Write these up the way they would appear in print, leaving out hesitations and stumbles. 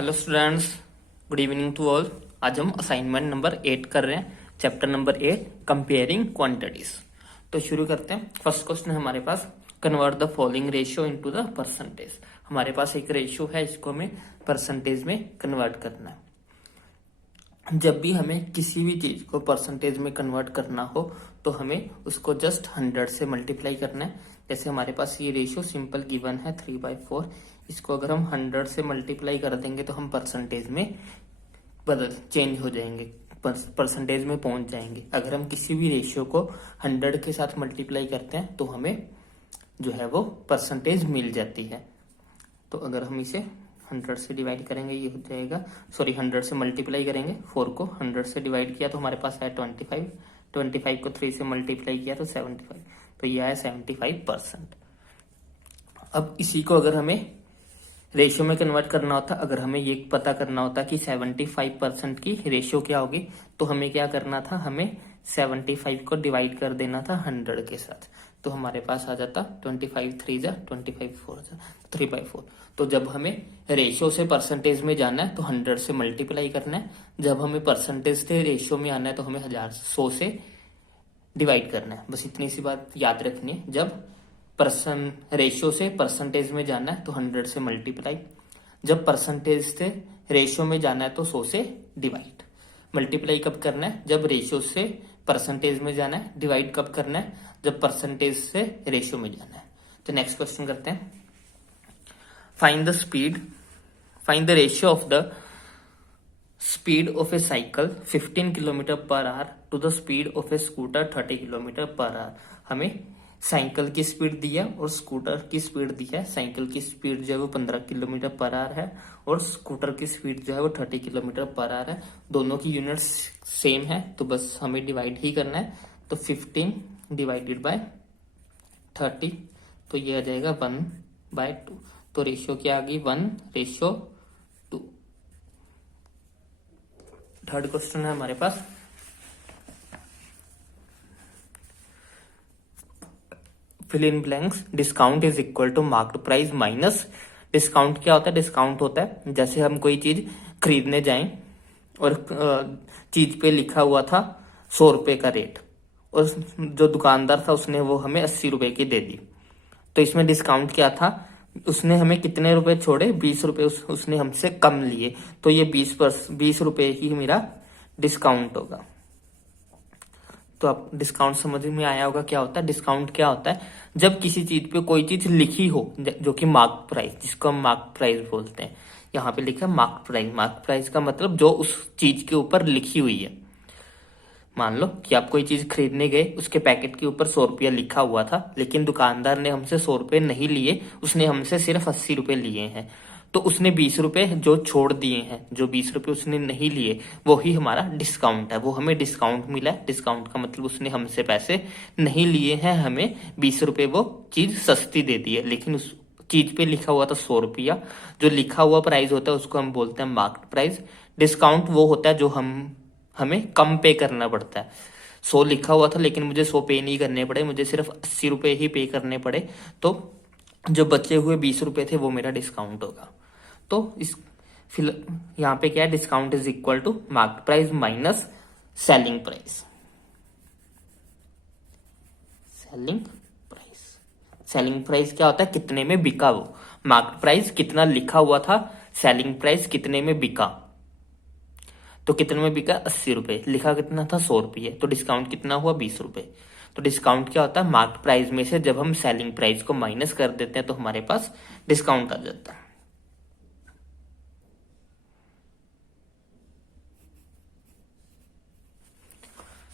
Hello students, good evening to all. आज हम assignment number 8 कर रहे हैं, चैप्टर नंबर 8 कंपेयरिंग क्वांटिटीज। तो शुरू करते हैं। फर्स्ट क्वेश्चन है हमारे पास, convert the following ratio into the percentage. हमारे पास एक रेशियो है, इसको हमें परसेंटेज में कन्वर्ट करना है। जब भी हमें किसी भी चीज को परसेंटेज में कन्वर्ट करना हो तो हमें उसको जस्ट 100 से मल्टीप्लाई करना है। जैसे हमारे पास ये रेशियो सिंपल गिवन है 3/4, इसको अगर हम 100 से मल्टीप्लाई कर देंगे तो हम परसेंटेज में चेंज हो जाएंगे, परसेंटेज में पहुंच जाएंगे। अगर हम किसी भी रेशियो को 100 के साथ मल्टीप्लाई करते हैं तो हमें जो है वो परसेंटेज मिल जाती है। तो अगर हम इसे 100 से डिवाइड करेंगे, ये हो जाएगा, 100 से मल्टीप्लाई करेंगे, 4 को 100 से डिवाइड किया तो हमारे पास है 25, 25 को 3 से मल्टीप्लाई किया तो 75, तो ये है 75%। अब इसी को अगर हमें रेशियो में कन्वर्ट करना होता, अगर हमें ये पता करना होता कि 75% की रेशियो क्या होगी, तो हमें क्या करना था, हमें 75 को डिवाइड कर देना था 100 के साथ, तो हमारे पास आ जाता 25 3 जा 25 4 जा 3/4। तो जब हमें रेशियो से परसेंटेज में जाना है तो 100 से मल्टीप्लाई करना है, जब हमें परसेंटेज से रेशियो में आना है तो हमें 100 से डिवाइड करना है। बस इतनी सी बात याद रखनी है। जब रेशियो से परसेंटेज में जाना है तो 100 से मल्टीप्लाई, जब परसेंटेज से रेशियो में जाना है तो 100 से डिवाइड। मल्टीप्लाई कब करना है, जब रेशियो से परसेंटेज में जाना है। डिवाइड कब करना है, जब परसेंटेज से रेशियो में जाना है। तो नेक्स्ट क्वेश्चन करते हैं। Find the ratio of the speed of a cycle 15 kilometre per hour to the speed of a scooter 30 kilometre per hour. हमें साइकिल की स्पीड दी है और स्कूटर की स्पीड दी है। साइकिल की स्पीड जो है वो 15 किलोमीटर पर आवर है और स्कूटर की स्पीड जो है वो 30 किलोमीटर पर आवर है। दोनों की यूनिट्स सेम है, तो बस हमें डिवाइड ही करना है। तो 15 डिवाइडेड बाय 30, तो ये आ जाएगा 1/2। तो रेशियो क्या आ गई, 1:2। थर्ड क्वेश्चन है हमारे पास, fill in blanks. Discount is equal to marked price minus. Discount क्या होता है, डिस्काउंट होता है जैसे हम कोई चीज खरीदने जाएं और चीज पे लिखा हुआ था 100 रुपए का रेट और जो दुकानदार था उसने वो हमें 80 रुपए की दे दी। तो इसमें डिस्काउंट क्या था, उसने हमें कितने रुपए छोड़े, 20 रुपए उसने हमसे कम लिए, तो ये 20 रुपए ही मेरा डिस्काउंट होगा। तो अब डिस्काउंट समझ में आया होगा क्या होता है। डिस्काउंट क्या होता है, जब किसी चीज पे कोई चीज लिखी हो जो कि मार्क प्राइस, जिसको हम मार्क प्राइस बोलते हैं। यहाँ पे लिखा है मार्क प्राइस। मार्क प्राइस का मतलब जो उस चीज के ऊपर लिखी हुई है। मान लो कि आप कोई चीज खरीदने गए, उसके पैकेट के ऊपर 100 रुपया लिखा हुआ था, लेकिन दुकानदार ने हमसे 100 रुपए नहीं लिए, उसने हमसे सिर्फ 80 रुपए लिए हैं। तो उसने 20 रुपए जो छोड़ दिए हैं, जो 20 रुपए उसने नहीं लिए, वो ही हमारा डिस्काउंट है। वो हमें डिस्काउंट मिला है। डिस्काउंट का मतलब उसने हमसे पैसे नहीं लिए हैं, हमें 20 रुपए वो चीज सस्ती दे दी है, लेकिन उस चीज पे लिखा हुआ था 100 रुपया। जो लिखा हुआ प्राइस होता है उसको हम बोलते हैं मार्केट प्राइस। डिस्काउंट वो होता है जो हमें कम पे करना पड़ता है। 100 लिखा हुआ था लेकिन मुझे 100 पे नहीं करने पड़े, मुझे सिर्फ 80 रुपए ही पे करने पड़े, तो जो बचे हुए 20 रुपए थे वो मेरा डिस्काउंट होगा। तो इस यहाँ पे क्या है, discount is equal to market price minus selling price. Selling price क्या होता है, कितने में बिका वो। मार्केट प्राइस कितना लिखा हुआ था, सेलिंग प्राइस कितने में बिका। तो कितने में बिका, 80 रुपए। लिखा कितना था, 100 रुपये, तो डिस्काउंट कितना हुआ, 20 रुपए। तो डिस्काउंट क्या होता है, मार्केट प्राइस में से जब हम सेलिंग प्राइस को माइनस कर देते हैं तो हमारे पास डिस्काउंट आ जाता है।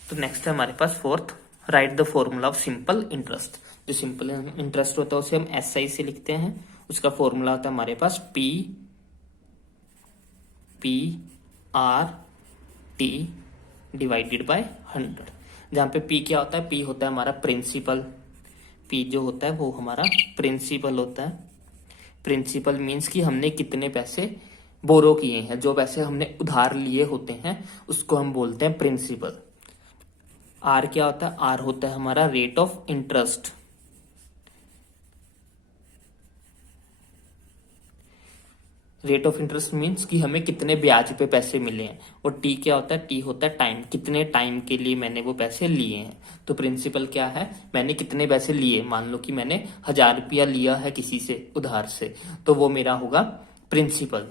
तो नेक्स्ट है हमारे पास fourth, write the formula of simple interest. जो सिंपल इंटरेस्ट होता है उसे हम SI से लिखते हैं। उसका फॉर्मूला होता है हमारे पास PRT डिवाइडेड बाय 100। जहां पे P क्या होता है, P होता है हमारा प्रिंसिपल। P जो होता है वो हमारा प्रिंसिपल होता है। प्रिंसिपल मीन्स कि हमने कितने पैसे बोरो किए हैं, जो पैसे हमने उधार लिए होते हैं उसको हम बोलते हैं प्रिंसिपल। R क्या होता है, R होता है हमारा rate of interest. Rate of interest means कि हमें कितने ब्याज पे पैसे मिले हैं, और टी क्या होता है, टी होता है टाइम, कितने टाइम के लिए मैंने वो पैसे लिए हैं। तो प्रिंसिपल क्या है, मैंने कितने पैसे लिए, मान लो कि मैंने 1000 रुपया लिया है किसी से उधार से, तो वो मेरा होगा प्रिंसिपल।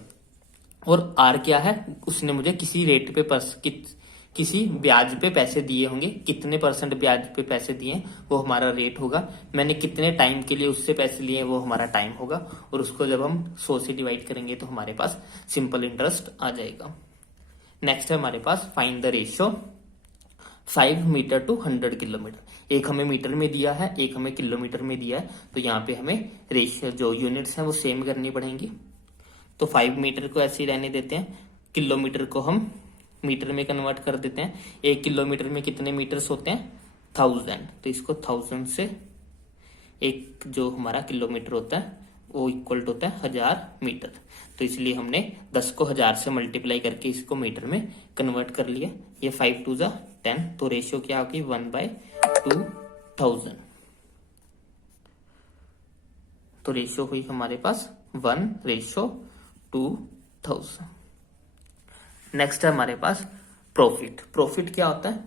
और आर क्या है, उसने मुझे किसी रेट पे किसी ब्याज पे पैसे दिए होंगे, कितने परसेंट ब्याज पे पैसे दिए वो हमारा रेट होगा। मैंने कितने टाइम के लिए उससे पैसे लिए वो हमारा टाइम होगा, और उसको जब हम 100 से डिवाइड करेंगे तो हमारे पास सिंपल इंटरेस्ट आ जाएगा। नेक्स्ट है हमारे पास find the ratio 5 metre to 100 kilometre. एक हमें मीटर में दिया है, एक हमें किलोमीटर में दिया है, तो यहाँ पे हमें रेशियो जो यूनिट्स हैं वो सेम करनी पड़ेंगी। तो 5 मीटर को ऐसे ही रहने देते हैं, किलोमीटर को हम मीटर में कन्वर्ट कर देते हैं। 1 किलोमीटर में कितने मीटर्स होते हैं, 1000, तो इसको 1000 से एक जो हमारा किलोमीटर होता है वो इक्वल होता है 1000 मीटर। तो इसलिए हमने 10 को 1000 से मल्टीप्लाई करके इसको मीटर में कन्वर्ट कर लिया। ये 5 2 जा 10, तो रेशियो क्या होगी 1/2000। तो रेशियो हुई हमारे पास 1/2000। नेक्स्ट है हमारे पास प्रॉफिट। प्रॉफिट क्या होता है,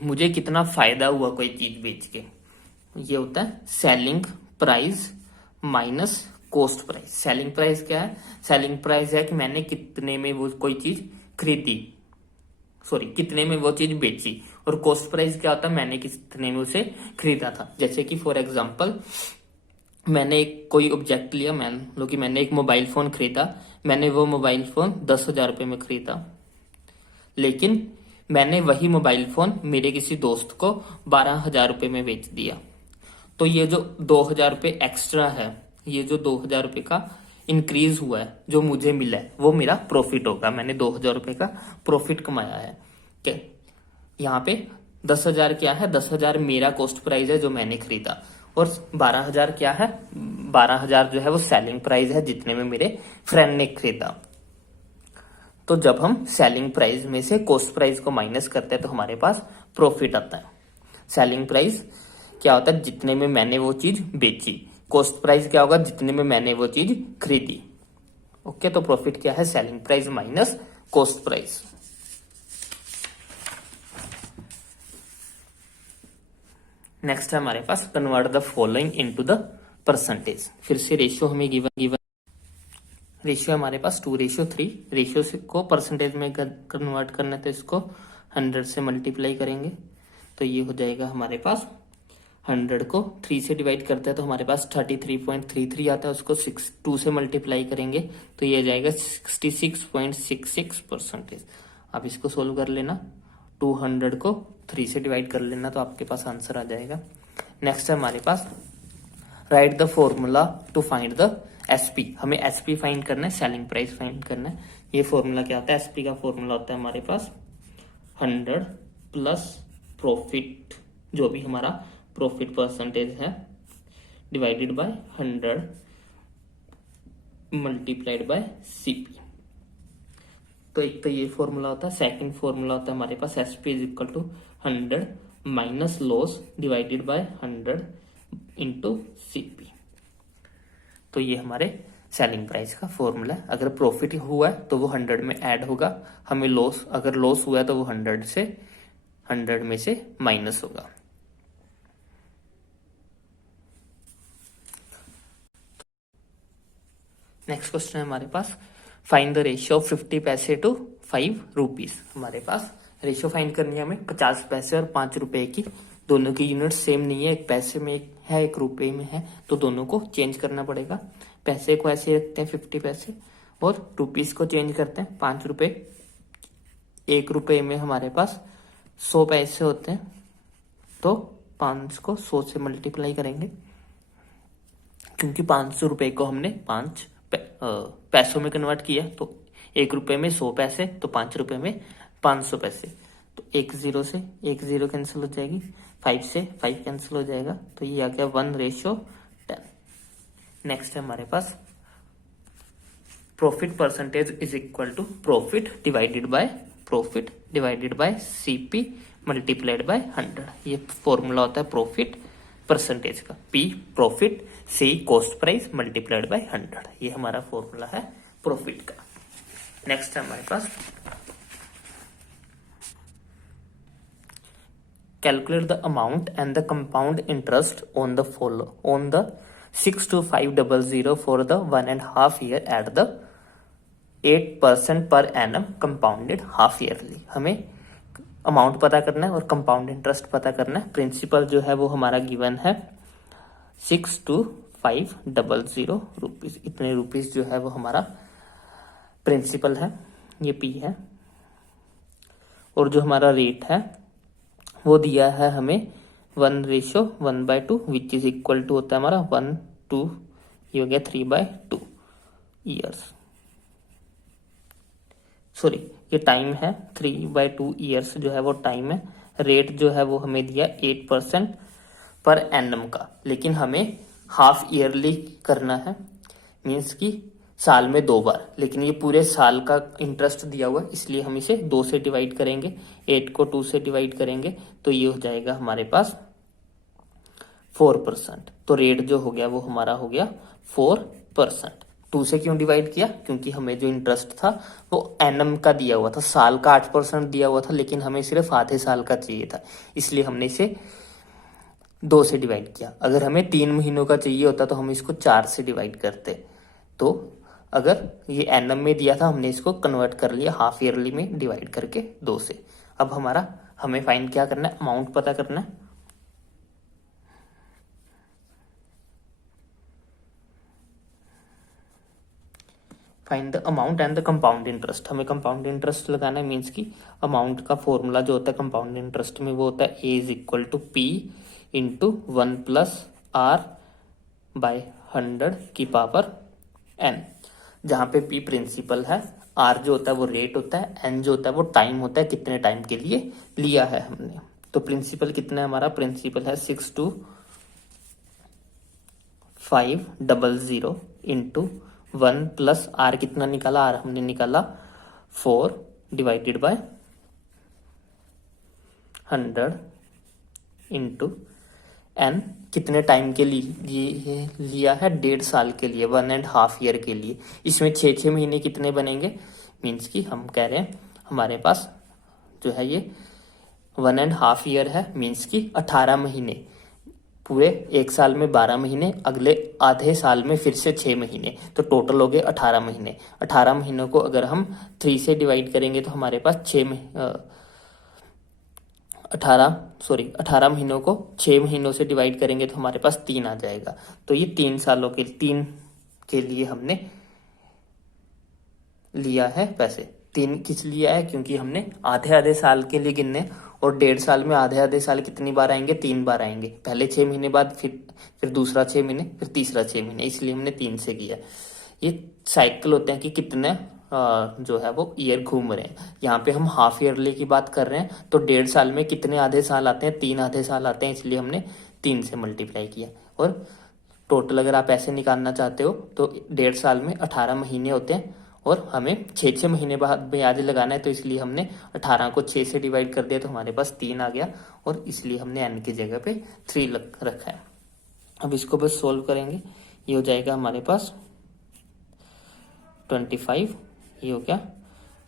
मुझे कितना फायदा हुआ कोई चीज बेच के, ये होता है selling price minus cost price. Selling price क्या है, सेलिंग प्राइस है कि मैंने कितने में वो कोई चीज खरीदी, कितने में वो चीज बेची। और कॉस्ट प्राइस क्या होता है, मैंने कितने में उसे खरीदा था। जैसे कि फॉर एग्जांपल मैंने एक कोई ऑब्जेक्ट लिया, मान लो कि मैंने एक मोबाइल फोन खरीदा, मैंने वो मोबाइल फोन 10,000 रुपये में खरीदा, लेकिन मैंने वही मोबाइल फोन मेरे किसी दोस्त को 12,000 रुपये में बेच दिया। तो ये जो 2,000 रुपये एक्स्ट्रा है, ये जो 2,000 रुपये का इंक्रीज हुआ है जो मुझे मिला है, वो मेरा प्रॉफिट होगा। मैंने 2,000 रुपये का प्रॉफिट कमाया है। क्या यहाँ पे 10,000 क्या है, 10,000 मेरा कॉस्ट प्राइस है जो मैंने खरीदा, और 12,000 क्या है, 12,000 जो है वो सेलिंग प्राइस है जितने में मेरे फ्रेंड ने खरीदा। तो जब हम सेलिंग प्राइस में से कॉस्ट प्राइस को माइनस करते हैं तो हमारे पास प्रॉफिट आता है। सेलिंग प्राइस क्या होता है, जितने में मैंने वो चीज बेची। कॉस्ट प्राइस क्या होगा, जितने में मैंने वो चीज खरीदी। ओके, तो प्रॉफिट क्या है, selling price minus cost price. Next है हमारे पास convert the following into the percentage. फिर से रेशियो हमें गिवन रेशियो हमारे पास 2:3। रेशियो को परसेंटेज में कन्वर्ट करना है तो इसको 100 से मल्टीप्लाई करेंगे, तो ये हो जाएगा हमारे पास 100 को 3 से डिवाइड करते हैं तो हमारे पास 33.33 आता है। उसको 2 से मल्टीप्लाई करेंगे तो ये जाएगा 66.66%। आप इसको सोल्व कर लेना, 200 को 3 से डिवाइड कर लेना तो आपके पास आंसर आ जाएगा। नेक्स्ट है हमारे पास write the formula to find the SP. हमें एसपी फाइंड करना है, सेलिंग प्राइस फाइंड करना है। ये फॉर्मूला क्या होता है, एसपी का फॉर्मूला होता है हमारे पास 100 प्लस प्रॉफिट, जो भी हमारा प्रॉफिट परसेंटेज है, divided by 100 multiplied by CP. तो एक तो ये फॉर्मूला होता है। सेकंड फॉर्मूला होता है हमारे पास SP is equal to 100 minus loss divided by 100 into CP. तो ये हमारे सेलिंग प्राइस का फॉर्मूला है। अगर प्रॉफिट हुआ है तो वो 100 में ऐड होगा, हमें लॉस, अगर लॉस हुआ है तो वो 100 में से माइनस होगा। नेक्स्ट क्वेश्चन है हमारे पास फाइंड द रेशियो ऑफ 50 पैसे टू 5 रुपीज। हमारे पास रेशियो फाइंड करनी है हमें 50 पैसे और 5 रुपए की। दोनों की यूनिट सेम नहीं है, एक पैसे में है एक रुपए में है, तो दोनों को चेंज करना पड़ेगा। पैसे को ऐसे रखते हैं 50 पैसे और रुपीज को चेंज करते हैं 5 रुपए। 1 रुपए में हमारे पास 100 पैसे होते हैं, तो 5 को 100 से मल्टीप्लाई करेंगे, क्योंकि 500 रुपए को हमने 5 पैसों में कन्वर्ट किया। तो 1 रुपए में 100 पैसे, तो 5 रुपए में 500 पैसे। तो 1 0 से 1 0 कैंसिल हो जाएगी, 5 से 5 कैंसिल हो जाएगा, तो ये आ गया 1:10। नेक्स्ट है हमारे पास profit percentage is equal to profit divided by CP multiplied by 100। ये फॉर्मूला होता है प्रॉफिट परसेंटेज का, P profit, C cost price multiplied by 100, ये हमारा फॉर्मूला है प्रॉफिट का। नेक्स्ट है हमारे पास calculate the amount and the compound interest on the 62500 for the 1.5 year at the 8% per annum compounded half yearly. हमें amount पता करना है और कंपाउंड इंटरेस्ट पता करना है। प्रिंसिपल जो है वो हमारा गिवन है 62500 रुपीज, इतने रुपीज जो है वो हमारा प्रिंसिपल है, ये P है। और जो हमारा रेट है वो दिया है हमें 1:1/2 विच इज इक्वल टू होता है हमारा 1:2, ये हो गया 3/2 ईयर्स। सॉरी, ये टाइम है 3/2 ईयर्स जो है वो टाइम है। रेट जो है वो हमें दिया 8% पर एनम का, लेकिन हमें हाफ ईयरली करना है, मीन्स कि साल में 2 बार, लेकिन ये पूरे साल का इंटरेस्ट दिया हुआ है, इसलिए हम इसे 2 से डिवाइड करेंगे, 8 को 2 से डिवाइड करेंगे तो ये हो जाएगा हमारे पास 4%। तो रेट जो हो गया वो हमारा हो गया 4%। 2 से क्यों डिवाइड किया? क्योंकि हमें जो इंटरेस्ट था वो एनम का दिया हुआ था, साल का 8% दिया हुआ था, लेकिन हमें सिर्फ आधे साल का चाहिए था, इसलिए हमने इसे 2 से डिवाइड किया। अगर हमें 3 महीनों का चाहिए होता तो हम इसको 4 से डिवाइड करते। तो अगर ये एनम में दिया था, हमने इसको कन्वर्ट कर लिया हाफ ईयरली में डिवाइड करके 2 से। अब हमें फाइंड क्या करना है? अमाउंट पता करना है। Find the amount and the compound interest. हमें कंपाउंड इंटरेस्ट लगाना है, मीन्स की अमाउंट का फॉर्मूला जो होता है कंपाउंड इंटरेस्ट में वो होता है A is equal to P into 1 plus R by 100 की पावर N, जहाँ पे P प्रिंसिपल है, R जो होता है वो रेट होता है, N जो होता है वो टाइम होता है, कितने टाइम के लिए लिया है हमने। तो प्रिंसिपल कितना है हमारा? प्रिंसिपल है 62500 इंटू 1 प्लस R कितना निकाला? R हमने निकाला 4 डिवाइडेड बाय 100 इंटू N कितने टाइम के लिए लिया है? 1.5 साल के लिए, 1.5 ईयर के लिए। इसमें 6 महीने कितने बनेंगे? मीन्स कि हम कह रहे हैं हमारे पास जो है ये 1.5 ईयर है, मीन्स कि 18 महीने, पूरे 1 साल में 12 महीने, अगले आधे साल में फिर से 6 महीने, तो टोटल हो गए 18 महीने। 18 महीनों को अगर हम 3 से डिवाइड करेंगे तो हमारे पास 18 महीनों को 6 महीनों से डिवाइड करेंगे तो हमारे पास 3 आ जाएगा। तो ये 3 सालों के 3 के लिए हमने लिया है पैसे। 3 किस लिया है? क्योंकि हमने आधे साल के लिए गिनने, और 1.5 साल में आधे साल कितनी बार आएंगे? 3 बार आएंगे। पहले 6 महीने बाद फिर दूसरा 6 महीने, फिर तीसरा 6 महीने, इसलिए हमने 3 से किया। ये साइकिल होते हैं कि कितने जो है वो ईयर घूम रहे हैं। यहाँ पे हम हाफ ईयरली की बात कर रहे हैं, तो 1.5 साल में कितने आधे साल आते हैं? 3 आधे साल आते हैं, इसलिए हमने 3 से मल्टीप्लाई किया। और टोटल अगर आप ऐसे निकालना चाहते हो तो 1.5 साल में 18 महीने होते हैं, और हमें 6 महीने बाद ब्याज लगाना है, तो इसलिए हमने 18 को 6 से डिवाइड कर दिया, तो हमारे पास 3 आ गया, और इसलिए हमने n की जगह पे 3 रखा है। अब इसको बस सोल्व करेंगे, ये हो जाएगा हमारे पास 25, ये हो गया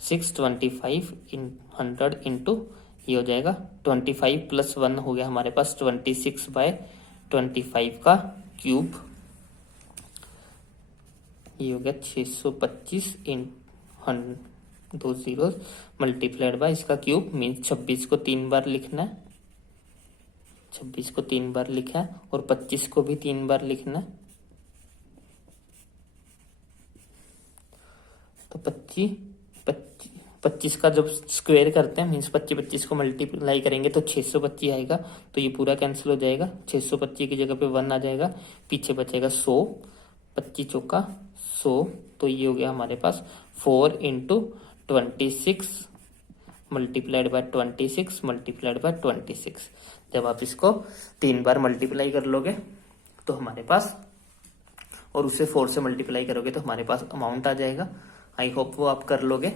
625 इन 100 इंटू, ये हो जाएगा 25 प्लस 1 हो गया हमारे पास 26/25 का क्यूब, ये हो गया 625 इन 2 जीरो मल्टीप्लाइड बाय इसका क्यूब, मीन्स 26 को 3 बार लिखना है, 26 को 3 बार लिखा है, और 25 को भी 3 बार लिखना है। तो 25 का जब स्क्वायर करते हैं, मीन्स 25 को मल्टीप्लाई करेंगे तो 625 आएगा, तो ये पूरा कैंसिल हो जाएगा। 625 की जगह पे 1 आ जाएगा, पीछे बचेगा 100, 25 चौका 100, तो ये हो गया हमारे पास 4 into 26 multiplied by 26 multiplied by 26। जब आप इसको 3 बार मल्टीप्लाई कर लोगे तो हमारे पास, और उसे 4 से मल्टीप्लाई करोगे तो हमारे पास अमाउंट आ जाएगा। आई होप वो आप कर लोगे।